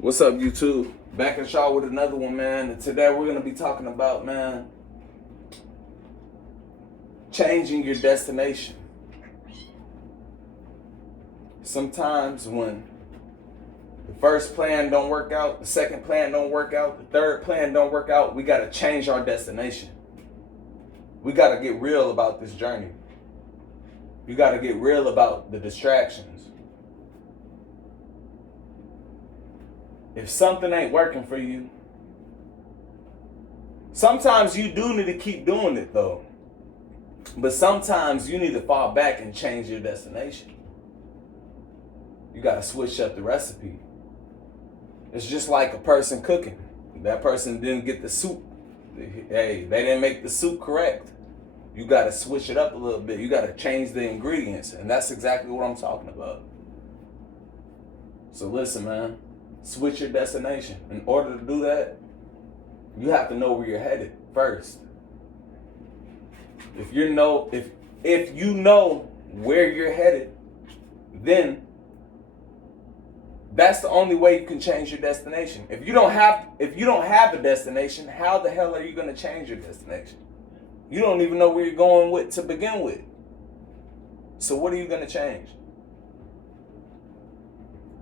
What's up, YouTube? Back at y'all with another one, man. And today we're gonna be talking about, man, changing your destination. Sometimes when the first plan don't work out, the second plan don't work out, the third plan don't work out, we gotta change our destination. We gotta get real about this journey. You gotta get real about the distractions. If something ain't working for you, sometimes you do need to keep doing it though. But sometimes you need to fall back and change your destination. You gotta switch up the recipe. It's just like a person cooking. That person didn't get the soup. Hey, they didn't make the soup correct. You gotta switch it up a little bit. You gotta change the ingredients. And that's exactly what I'm talking about. So listen, man. Switch your destination. In order to do that, you have to know where you're headed first. If you know where you're headed, then that's the only way you can change your destination. If you don't have a destination, how the hell are you going to change your destination? You don't even know where you're going with to begin with. So what are you going to change?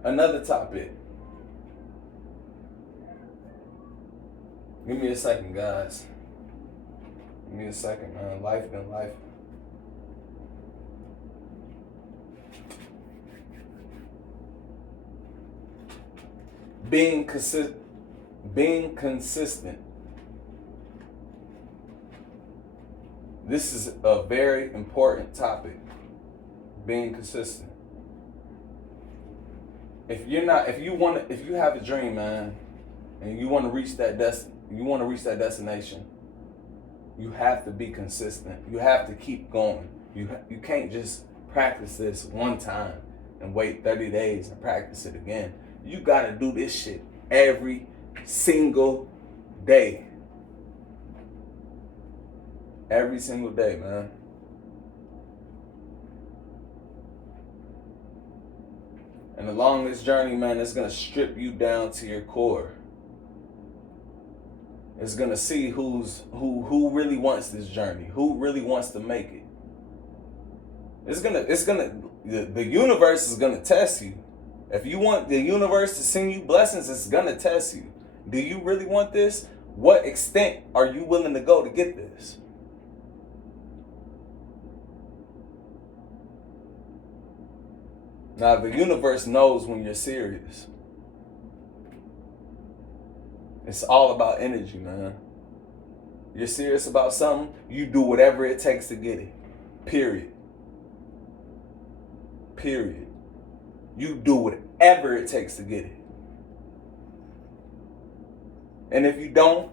Another topic. Give me a second, guys. Give me a second, man. Life been life. Being consistent. This is a very important topic. Being consistent. If you have a dream, man, and you want to reach that destination, you have to be consistent. You have to keep going. You can't just practice this one time and wait 30 days and practice it again. You got to do this shit every single day. Every single day, man. And along this journey, man, it's going to strip you down to your core. It's gonna see who really wants this journey, who really wants to make it. The universe is gonna test you. If you want the universe to send you blessings, it's gonna test you. Do you really want this? What extent are you willing to go to get this? Now, the universe knows when you're serious. It's all about energy, man. You're serious about something, you do whatever it takes to get it. Period. Period. You do whatever it takes to get it. And if you don't,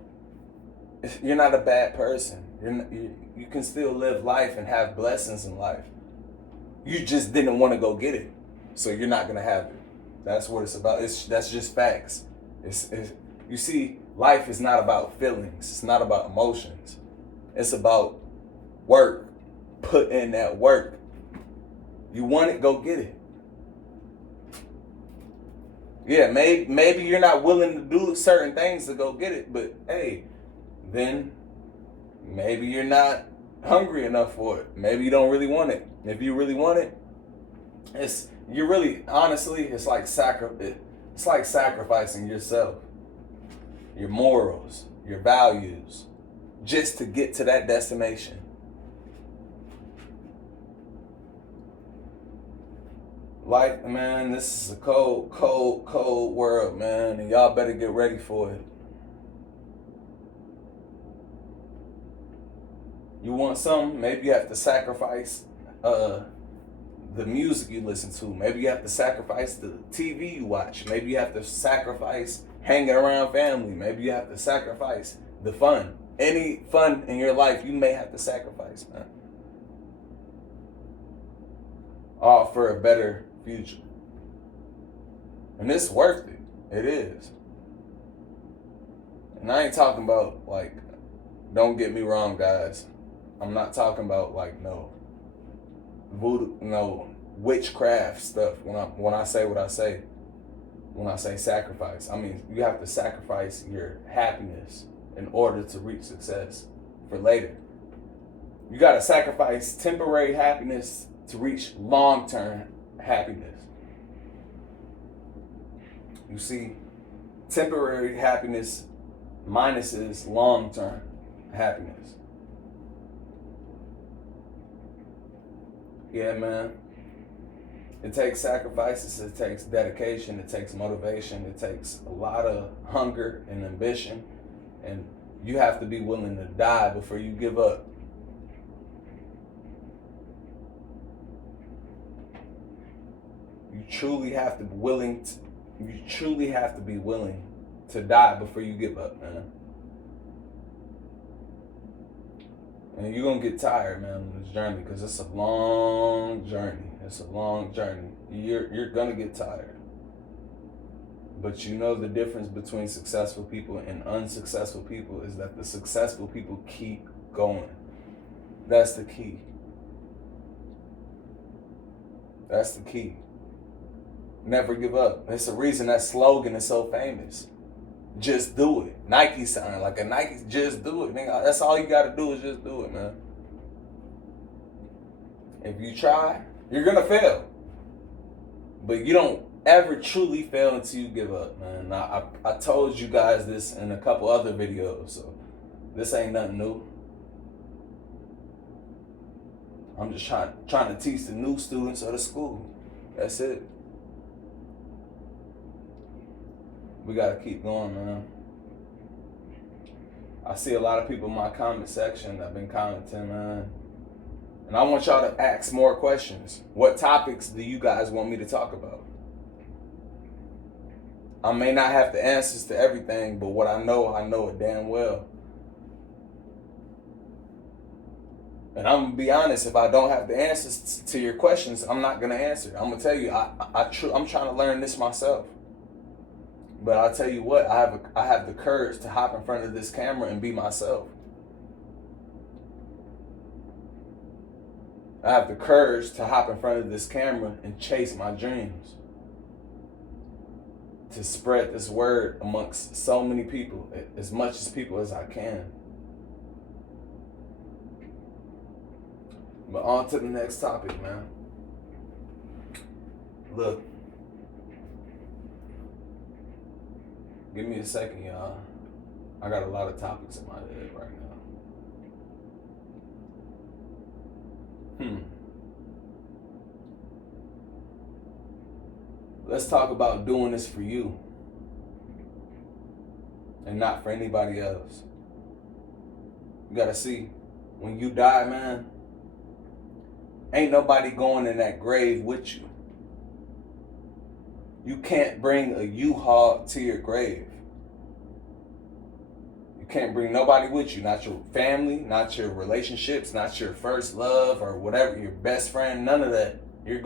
you're not a bad person. You can still live life and have blessings in life. You just didn't want to go get it, so you're not gonna have it. That's what it's about. That's just facts. You see, life is not about feelings. It's not about emotions. It's about work. Put in that work. You want it, go get it. Yeah, maybe you're not willing to do certain things to go get it, but hey, then maybe you're not hungry enough for it. Maybe you don't really want it. If you really want it, it's like sacrificing yourself, your morals, your values, just to get to that destination. Like, man, this is a cold, cold, cold world, man, and y'all better get ready for it. You want something? Maybe you have to sacrifice the music you listen to. Maybe you have to sacrifice the TV you watch. Maybe you have to sacrifice hanging around family. Maybe you have to sacrifice the fun. Any fun in your life you may have to sacrifice, man. All for a better future. And it's worth it. It is. And I ain't talking about, like, don't get me wrong, guys. I'm not talking about, like, no voodoo, no witchcraft stuff when I say what I say. When I say sacrifice, I mean you have to sacrifice your happiness in order to reach success for later. You got to sacrifice temporary happiness to reach long-term happiness. You see, temporary happiness minuses long-term happiness. Yeah, man. It takes sacrifices, it takes dedication, it takes motivation, it takes a lot of hunger and ambition, and you have to be willing to die before you give up. You truly have to be willing to die before you give up, man. And you're going to get tired, man, on this journey, because it's a long journey. It's a long journey. You're going to get tired. But you know the difference between successful people and unsuccessful people is that the successful people keep going. That's the key. That's the key. Never give up. It's the reason that slogan is so famous. Just do it. Nike sounded like a Nike, just do it. Nigga, that's all you gotta do is just do it, man. If you try, you're gonna fail. But you don't ever truly fail until you give up, man. I told you guys this in a couple other videos, so this ain't nothing new. I'm just trying to teach the new students of the school. That's it. We gotta keep going, man. I see a lot of people in my comment section that have been commenting, man. And I want y'all to ask more questions. What topics do you guys want me to talk about? I may not have the answers to everything, but what I know it damn well. And I'm gonna be honest, if I don't have the answers to your questions, I'm not gonna answer. I'm gonna tell you, I'm trying to learn this myself. But I'll tell you what, I have the courage to hop in front of this camera and be myself. I have the courage to hop in front of this camera and chase my dreams. To spread this word amongst so many people, as much as people as I can. But on to the next topic, man. Look. Give me a second, y'all. I got a lot of topics in my head right now. Let's talk about doing this for you and not for anybody else. You gotta see, when you die, man, ain't nobody going in that grave with you. You can't bring a U-Haul to your grave. You can't bring nobody with you, not your family, not your relationships, not your first love or whatever, your best friend, none of that. You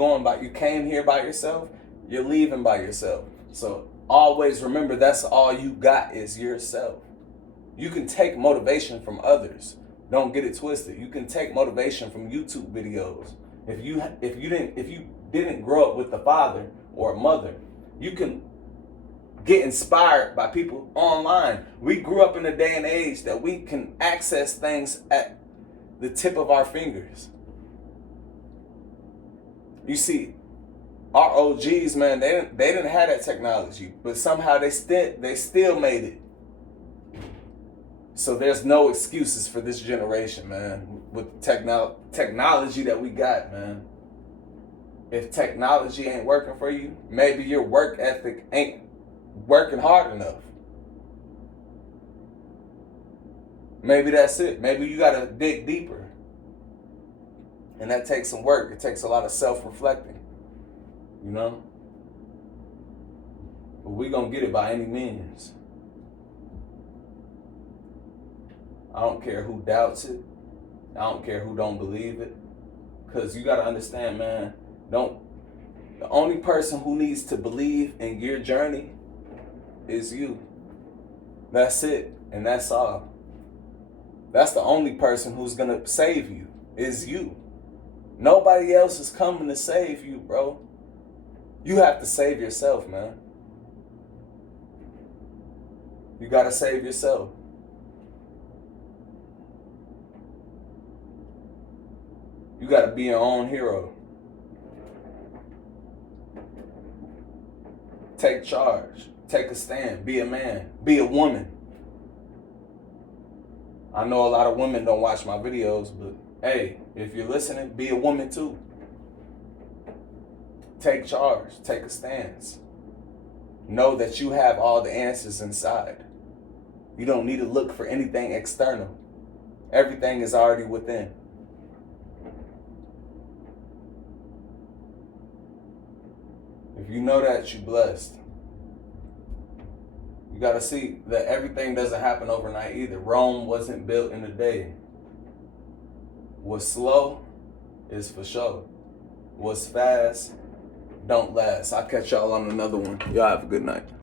came here by yourself, you're leaving by yourself. So always remember, that's all you got is yourself. You can take motivation from others. Don't get it twisted. You can take motivation from YouTube videos. If you didn't grow up with a father or a mother, you can get inspired by people online. We grew up in a day and age that we can access things at the tip of our fingers. You see, our OGs, man, they didn't have that technology, but somehow they still made it. So there's no excuses for this generation, man, with technology that we got, man. If technology ain't working for you, maybe your work ethic ain't working hard enough. Maybe that's it. Maybe you gotta dig deeper. And that takes some work. It takes a lot of self-reflecting, you know? But we gonna get it by any means. I don't care who doubts it. I don't care who don't believe it. Because you gotta understand, man, the only person who needs to believe in your journey is you. That's it, and that's all. That's the only person who's gonna save you, is you. Nobody else is coming to save you, bro. You have to save yourself, man. You gotta save yourself. You gotta be your own hero. Take charge. Take a stand. Be a man. Be a woman. I know a lot of women don't watch my videos, but hey, if you're listening, be a woman too. Take charge. Take a stance. Know that you have all the answers inside. You don't need to look for anything external. Everything is already within. If you know that, you're blessed. You got to see that everything doesn't happen overnight either. Rome wasn't built in a day. What's slow is for sure. What's fast don't last. I'll catch y'all on another one. Y'all have a good night.